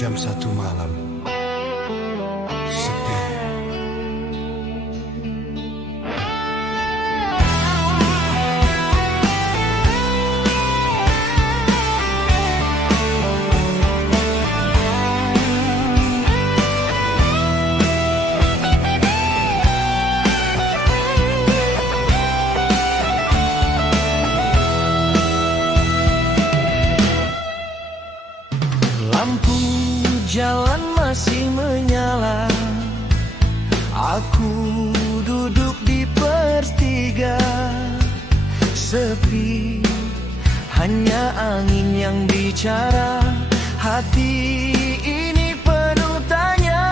Jam 1 malam, sepi. Lampu jalan masih menyala. Aku duduk di pertiga. Sepi, hanya angin yang bicara. Hati ini penuh tanya.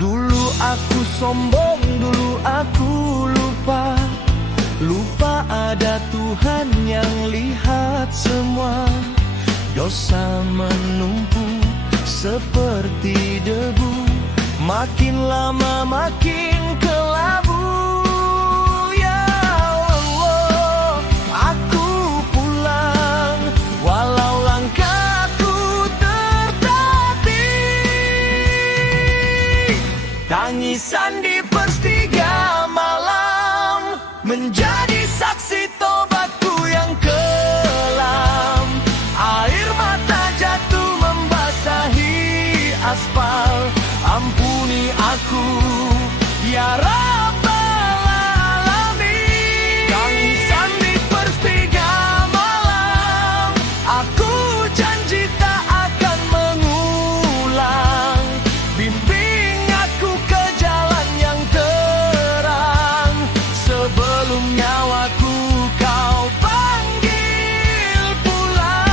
Dulu aku sombong, dulu aku lupa. Lupa ada Tuhan yang lihat semua. Dosa menumpuk seperti debu. Makin lama makin kelabu. Ya Allah, aku pulang walau langkahku tertatih. Tangisan di pertiga malam menjadi saksi tobatku yang kelam. Air mata jatuh membasahi aspal. Ampuni aku, ya Rabbal Alamin. Tangisan di pertiga malam. Aku janji tak akan mengulang. Bimbing aku ke jalan yang terang. Sebelum nyawaku kau panggil pulang.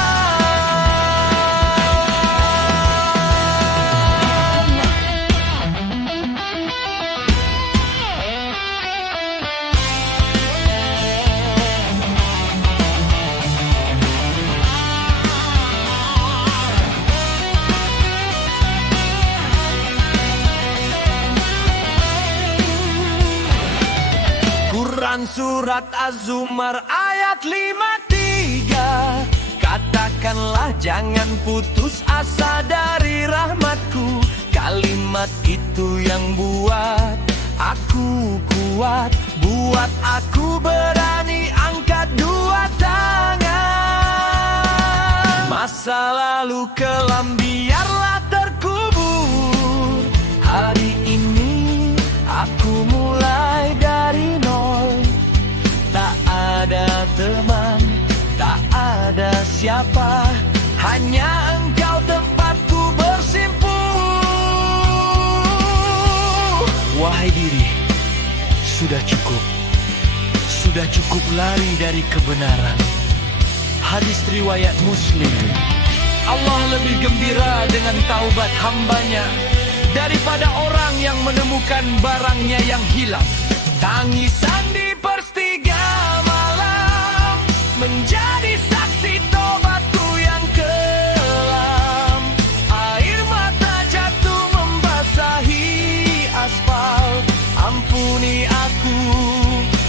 Quran surat Az-Zumar ayat 53. Katakanlah jangan putus asa dari rahmatku. Kalimat itu yang buat aku kuat, buat aku berani angkat dua tangan. Masa lalu kelam biarlah terkubur. Hari ini aku mulai dari nol. Tak ada teman, tak ada siapa. Hanya engkau tempatku bersimpuh. Wahai diri, sudah cukup. Sudah cukup lari dari kebenaran. Hadis riwayat Muslim. Allah lebih gembira dengan taubat hambanya daripada orang yang menemukan barangnya yang hilang. Tangisan di pertiga malam menjadi saksi tobatku yang kelam. Air mata jatuh membasahi aspal. Ampuni aku,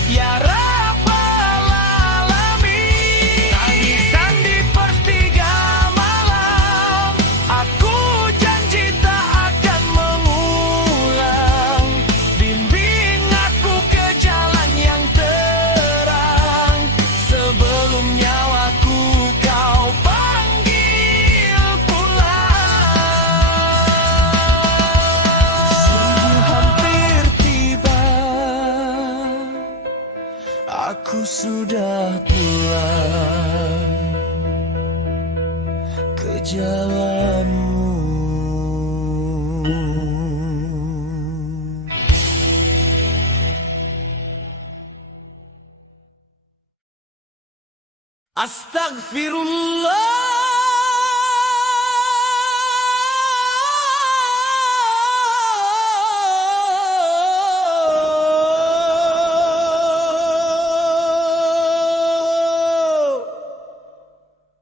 ya Rabbal Alamin. Tangisan di pertiga malam. Aku janji tak akan mengulang. Bimbing aku ke jalan yang terang. Sebelum nyawaku kau panggil pulang. Sungguh hampir tiba. Aku sudah pulang ke jalanmu. Astagfirullah.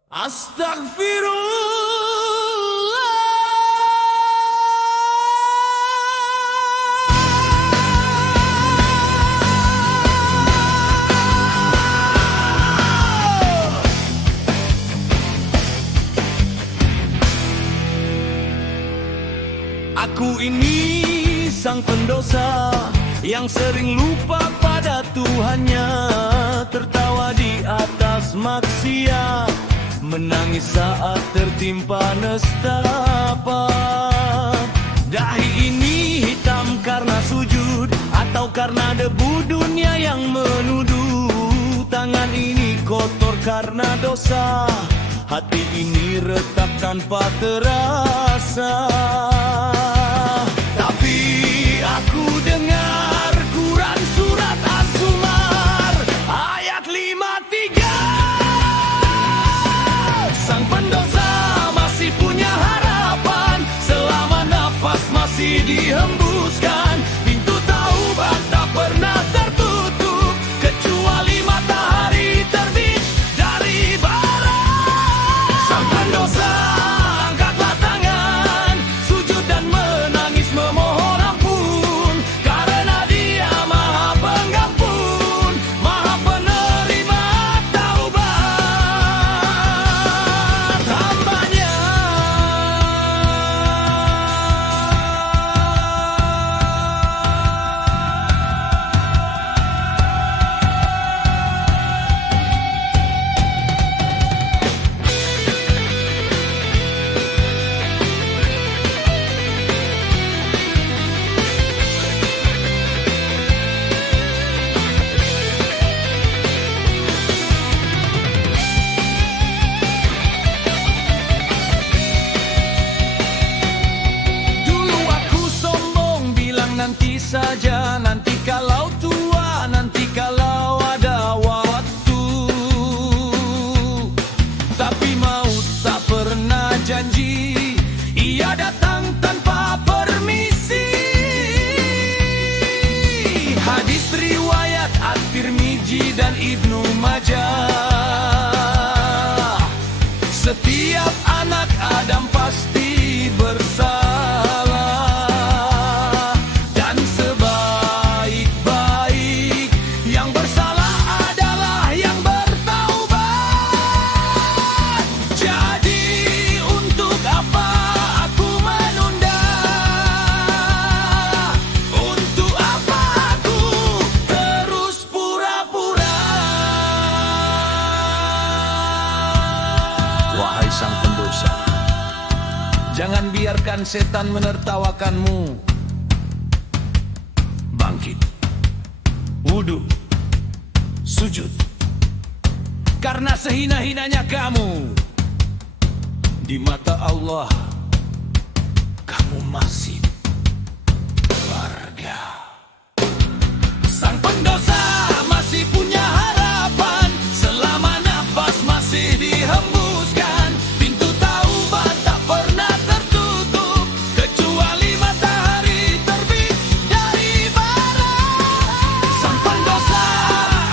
Astagfirullah. Aku ini sang pendosa yang sering lupa pada Tuhannya, tertawa di atas maksiat, menangis saat tertimpa nestapa. Dahi ini hitam karena sujud atau karena debu dunia yang menuduh. Tangan ini kotor karena dosa, hati ini retak tanpa terasa. Tapi aku dengar Quran surat Az-Zumar ayat 53. Sang pendosa masih punya harapan selama nafas masih dihembuskan. Pintu taubat tak pernah tertutup kecuali matahari terbit dari barat. Sang pendosa, angkatlah tangan, sujud dan menangis memohon ampun, karena Dia Maha Pengampun, Maha Penerima taubat hamba-Nya. Dulu aku sombong bilang nanti saja, nanti kalau tua, nanti kalau ada waktu. Tapi maut tak pernah janji, ia datang tanpa permisi. Hadis riwayat At-Tirmidzi dan Ibnu Majah, setiap anak Adam pasti bersalah, dan sebaik-baik yang bersalah adalah yang bertaubat. Jadi untuk apa aku menunda? Untuk apa aku terus pura-pura? Wahai sang pendosa, jangan biarkan setan menertawakanmu. Bangkit, wudhu, sujud, karena sehina-hinanya kamu di mata Allah, kamu masih berharga. Sang pendosa masih punya harapan selama nafas masih dihembuskan. Pintu taubat tak pernah tertutup kecuali matahari terbit dari barat. Sang pendosa,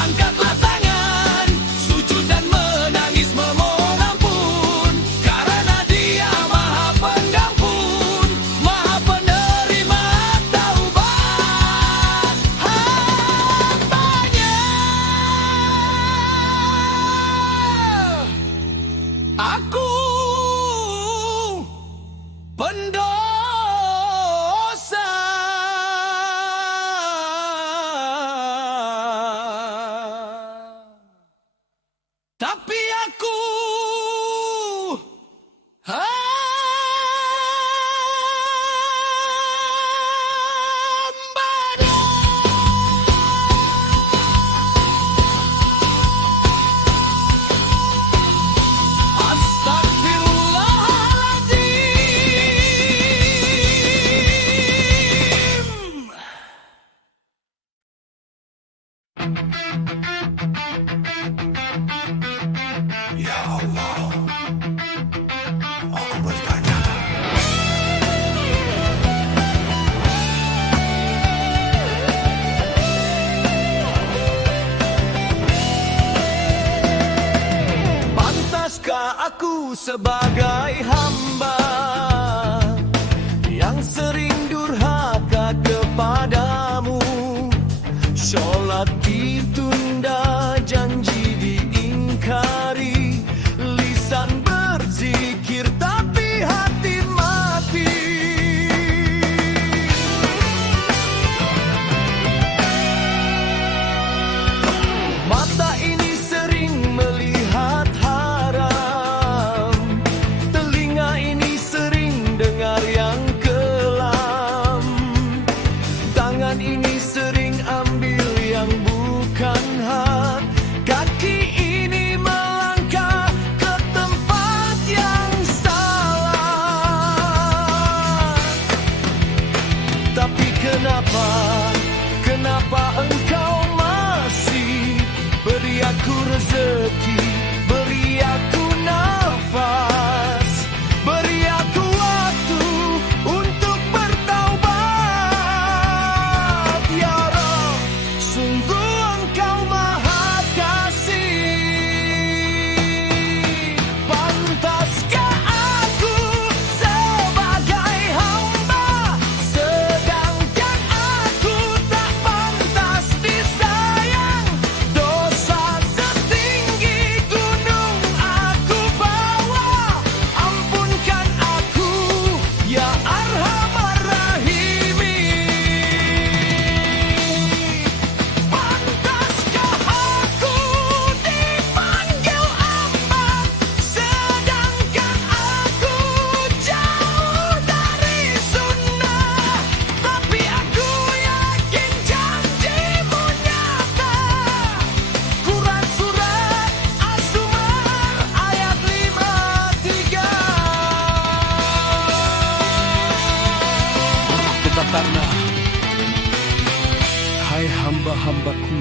angkatlah tangan, sujud dan menangis memohon ampun, karena Dia Maha Pengampun, Maha Penerima taubat hamba-Nya. Aku pendosa. Tapi aku hamba-Nya. Astagfirullahaladzim. Ya Allah, aku bertanya. Pantaskah aku sebagai hamba yang sering durhaka kepadamu? Sholat ditunda, janji diingkari, lisan berzikir tapi hati mati.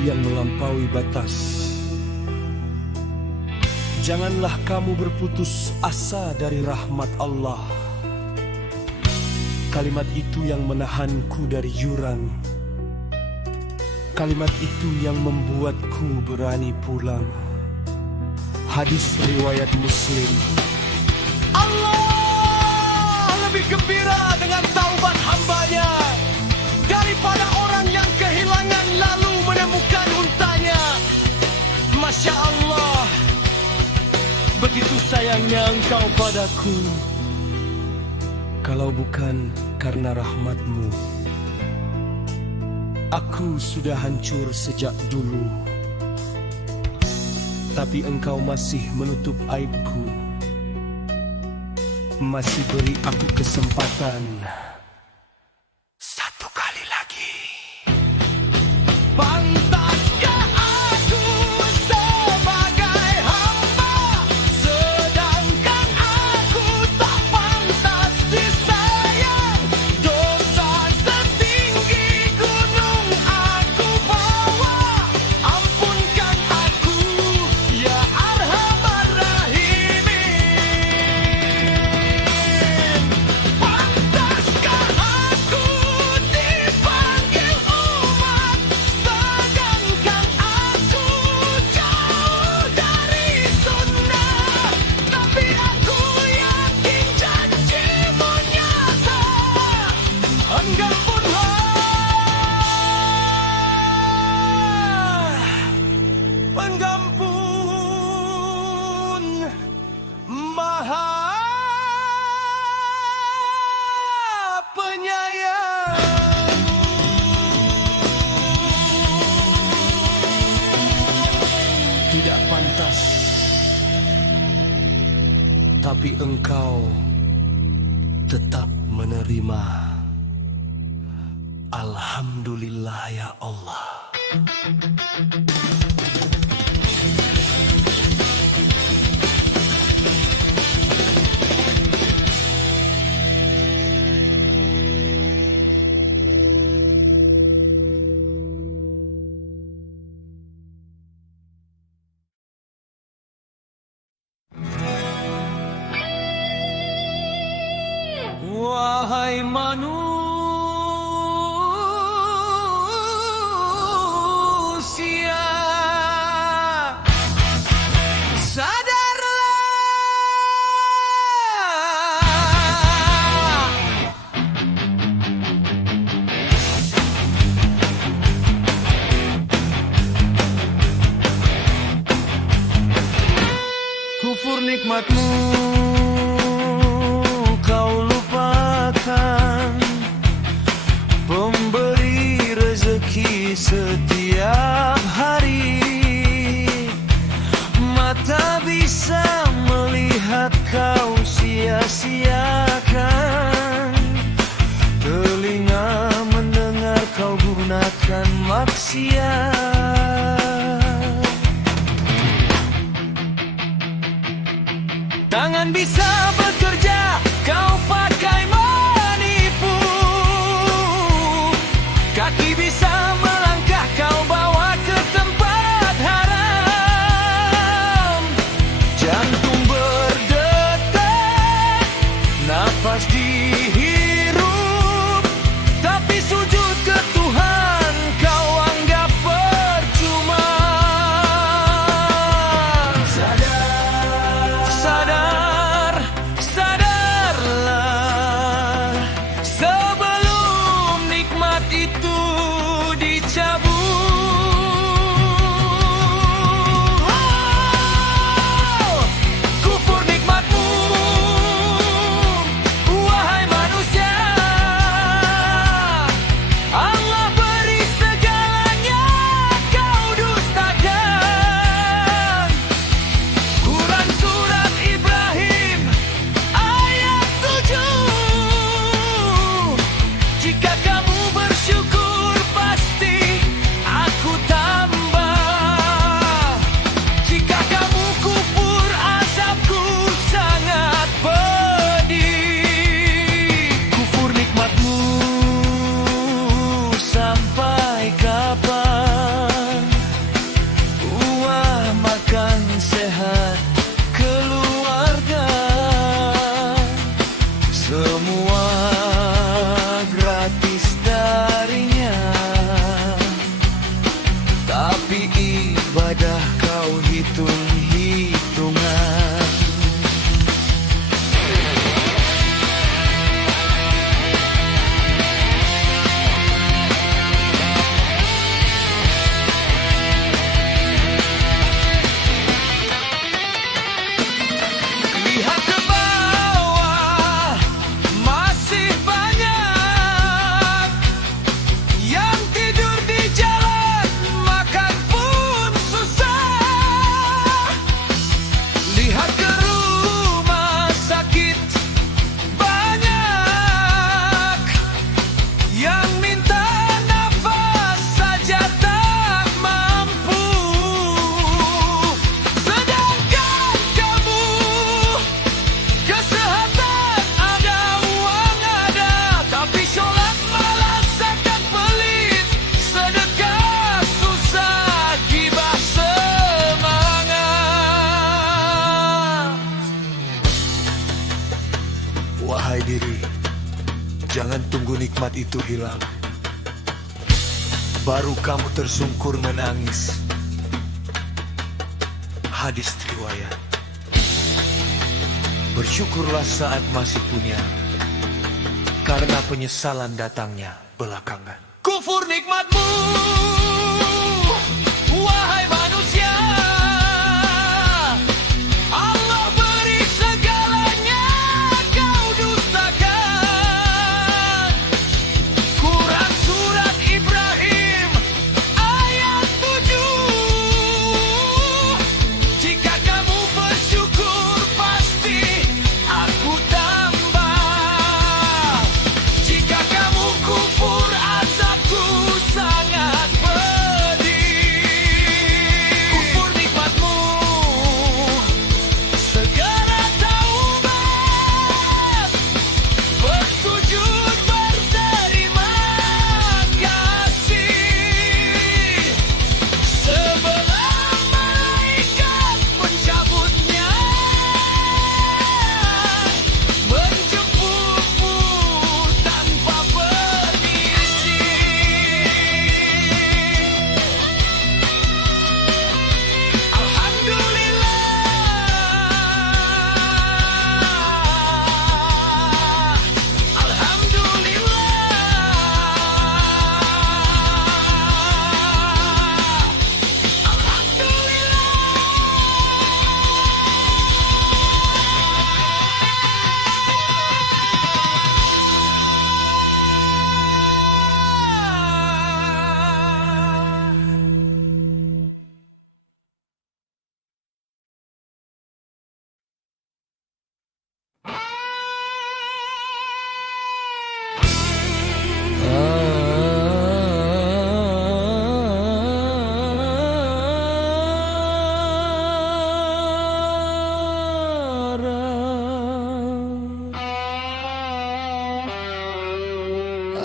yang melampaui batas. Janganlah kamu berputus asa dari rahmat Allah. Kalimat itu yang menahanku dari jurang. Kalimat itu yang membuatku berani pulang. Hadis riwayat Muslim. Allah lebih gembira dengan taubat hambanya daripada orang yang kehilangan lalu menemukan untanya. Masya Allah, begitu sayangnya Engkau padaku. Kalau bukan karena rahmat-Mu, aku sudah hancur sejak dulu. Tapi Engkau masih menutup aibku, masih beri aku kesempatan satu kali lagi. Pantaskah aku sebagai hamba, sedangkan aku tak pantas disayang? Dosa setinggi gunung aku bawa, ampunkan aku ya Arhamar Rahimin. Pantaskah aku dipanggil umat, sedangkan aku jauh dari sunnah? Tapi aku yakin janji-Mu nyata. Engkau pun pengampun, Maha Penyayang. Tidak pantas, tapi Engkau tetap menerima. Alhamdulillah ya Allah. Wahai manusia, sadarlah. Kufur nikmat-Mu Kau lupakan, pemberi rezeki setiap hari. Mata bisa melihat Kau sia-siakan, telinga mendengar Kau gunakan maksiat. Tangan bisa bekerja, Kau pakai menipu. Kaki bisa melangkah, Kau bawa ke tempat haram. Jantung berdetak, nafas dihirup, tapi sujud ke Tuhan Kau anggap percuma. Sadar, sadar, diri, jangan tunggu nikmat itu hilang. Baru kamu tersungkur menangis. Hadis riwayat. Bersyukurlah saat masih punya, karena penyesalan datangnya belakangan. Kufur nikmatmu, wahai manusia. Allah beri segalanya, kau dustakan. Quran surat Ibrahim ayat 7. Jika kamu bersyukur pasti aku tambah. Jika kamu kufur azabku sangat pedih. Kufur nikmatmu, segera taubat, bersujud berterima kasih. Sebelum malaikat mencabutnya, menjemputmu tanpa permisi.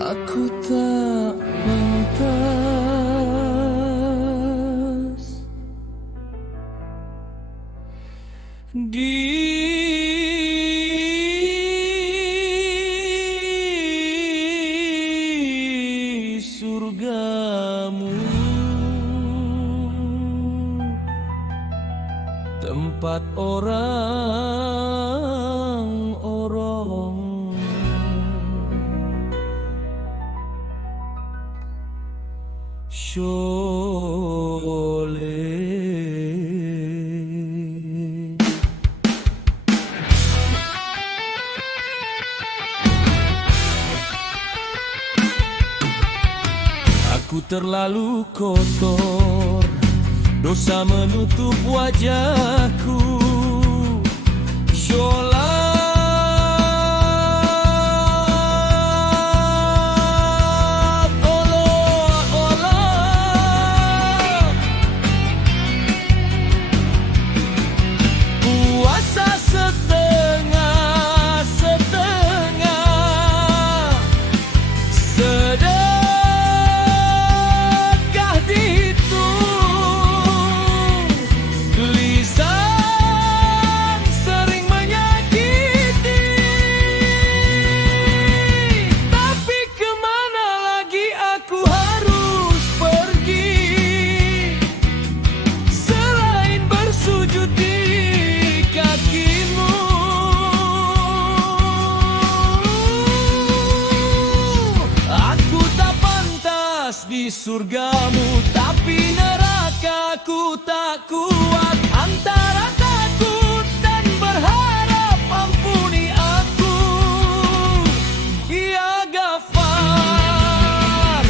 Aku tak pantas di surgamu, tempat orang-orang soleh. Aku terlalu kotor, dosa menutup wajahku. Sholat Allah, puasa setengah-setengah, sedekah dihitung, lisan sering menyakiti. Tapi kemana lagi aku harus pergi, selain bersujud di kakimu. Aku tak pantas di surgamu, tapi nerakaku tak kuat. Antara takut dan berharap, ampuni aku, ya Ghaffar.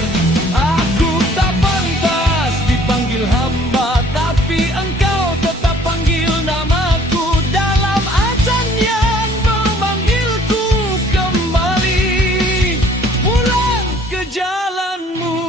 Aku tak pantas dipanggil hamba, tapi engkau tetap panggil namaku dalam azan yang memanggilku kembali pulang ke jalanmu.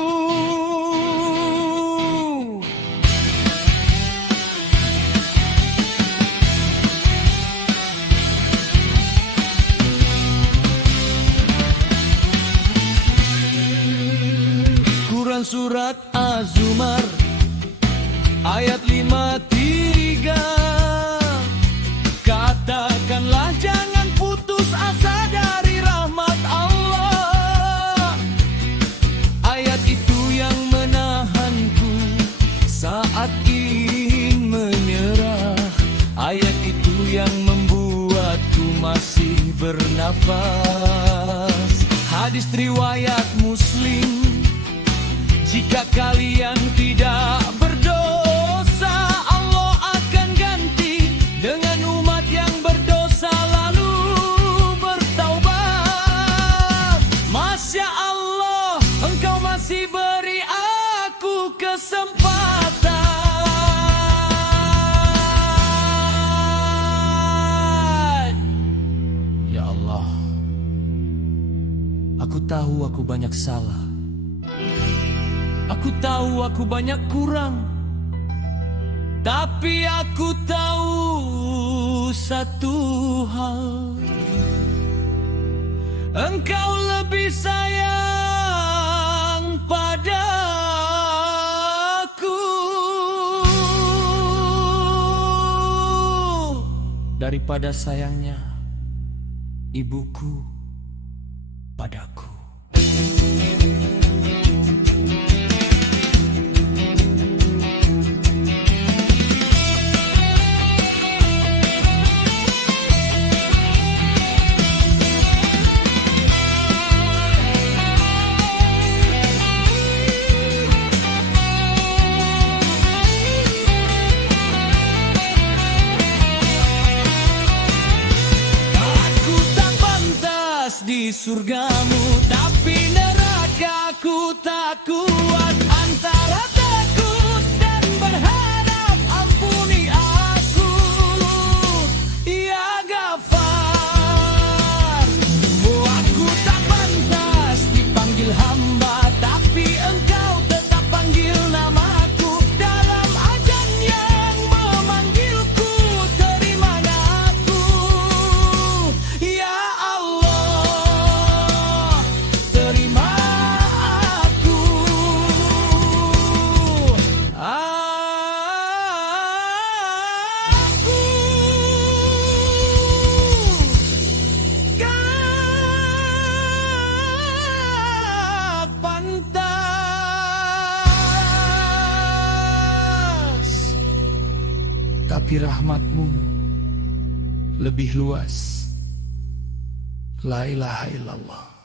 nafas. Hadis riwayat Muslim, jika kalian tidak berdosa, Allah akan ganti dengan umat yang berdosa lalu bertaubat. Masya Allah, Engkau masih beri aku kesempatan. Ya Allah, aku tahu aku banyak salah. Aku tahu aku banyak kurang, tapi aku tahu satu hal, Engkau lebih sayang padaku daripada sayangnya ibuku padaku. Di surgamu, tapi nerakaku tak kuat. Antara takut dan berharap, ampuni aku, ya Ghafar. Oh, aku tak pantas dipanggil hamba, tapi Engkau tetap panggil namaku. Dalam azan yang memanggilku, terimanya aku, ya tapi rahmatmu lebih luas. La ilaha illallah.